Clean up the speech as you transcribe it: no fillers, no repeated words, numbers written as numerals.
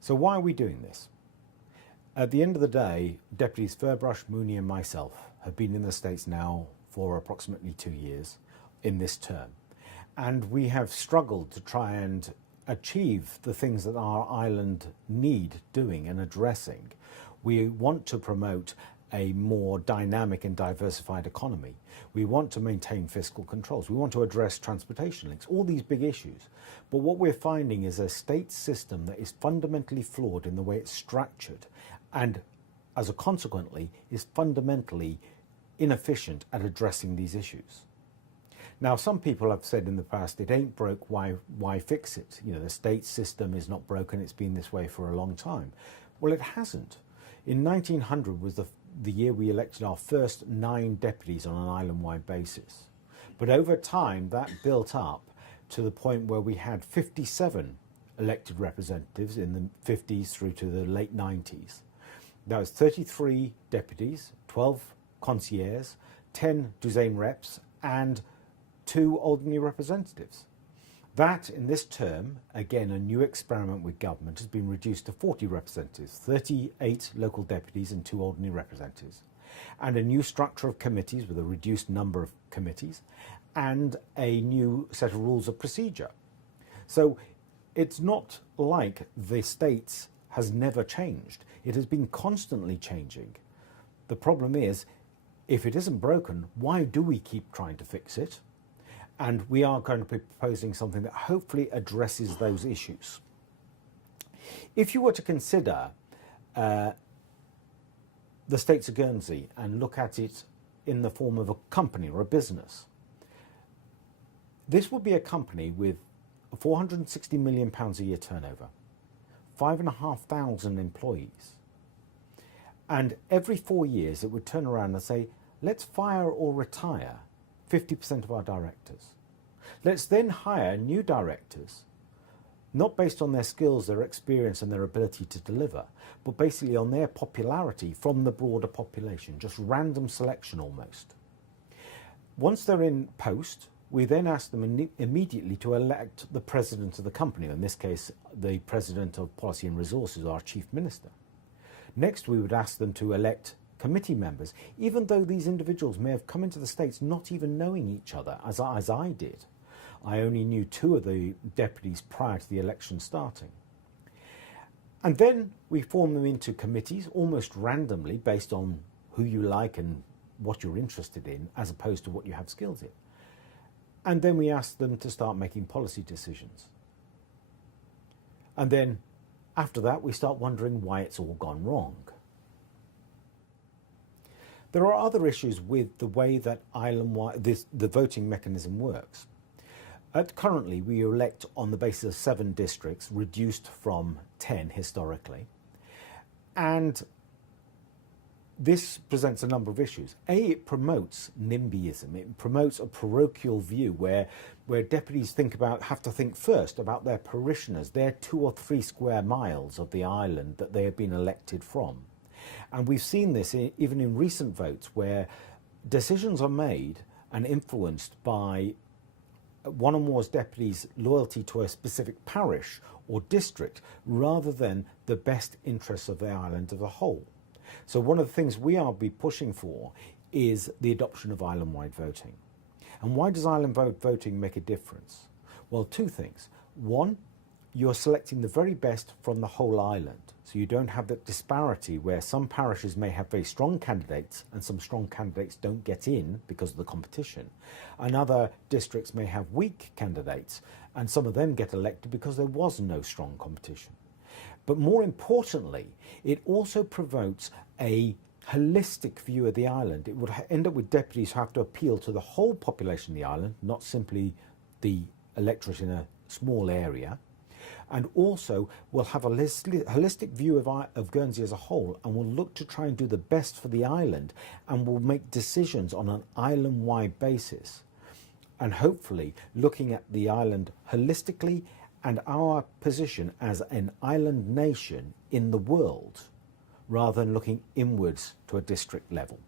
So why are we doing this? At the end of the day, Deputies Furbrash, Mooney and myself have been in the States now for approximately 2 years in this term. And we have struggled to try and achieve the things that our island need doing and addressing. We want to promote a more dynamic and diversified economy. We want to maintain fiscal controls. We want to address transportation links, all these big issues. But what we're finding is a state system that is fundamentally flawed in the way it's structured and, as a consequently, is fundamentally inefficient at addressing these issues. Now, some people have said in the past, it ain't broke, why fix it? You know, the state system is not broken, it's been this way for a long time. Well, it hasn't. In 1900 was the year we elected our first 9 deputies on an island-wide basis. But over time, that built up to the point where we had 57 elected representatives in the 50s through to the late 90s. That was 33 deputies, 12 concierges, 10 douzaine reps, and 2 ordinary representatives. That, in this term, again a new experiment with government, has been reduced to 40 representatives, 38 local deputies and 2 ordinary representatives, and a new structure of committees with a reduced number of committees, and a new set of rules of procedure. So it's not like the States has never changed. It has been constantly changing. The problem is, if it isn't broken, why do we keep trying to fix it? And we are going to be proposing something that hopefully addresses those issues. If you were to consider the States of Guernsey and look at it in the form of a company or a business, this would be a company with £460 million a year turnover, 5,500 employees. And every 4 years it would turn around and say, let's fire or retire 50% of our directors. Let's then hire new directors, not based on their skills, their experience and their ability to deliver, but basically on their popularity from the broader population, just random selection almost. Once they're in post, we then ask them immediately to elect the president of the company, in this case the president of Policy and Resources, our chief minister. Next, we would ask them to elect committee members, even though these individuals may have come into the States not even knowing each other, as I did. I only knew 2 of the deputies prior to the election starting. And then we form them into committees, almost randomly, based on who you like and what you're interested in, as opposed to what you have skills in. And then we ask them to start making policy decisions. And then, after that, we start wondering why it's all gone wrong. There are other issues with the way that the voting mechanism works. Currently, we elect on the basis of 7 districts, reduced from 10 historically. And this presents a number of issues. It promotes NIMBYism. It promotes a parochial view where deputies have to think first about their parishioners, their 2 or 3 square miles of the island that they have been elected from. And we've seen this even in recent votes where decisions are made and influenced by one or more deputies' loyalty to a specific parish or district rather than the best interests of the island as a whole. So one of the things we are pushing for is the adoption of island-wide voting. And why does island-wide voting make a difference? Well, 2 things. One, you're selecting the very best from the whole island. So you don't have that disparity where some parishes may have very strong candidates and some strong candidates don't get in because of the competition. And other districts may have weak candidates and some of them get elected because there was no strong competition. But more importantly, it also promotes a holistic view of the island. It would end up with deputies who have to appeal to the whole population of the island, not simply the electorate in a small area. And also will have a holistic view of Guernsey as a whole and will look to try and do the best for the island and will make decisions on an island-wide basis. And hopefully looking at the island holistically and our position as an island nation in the world rather than looking inwards to a district level.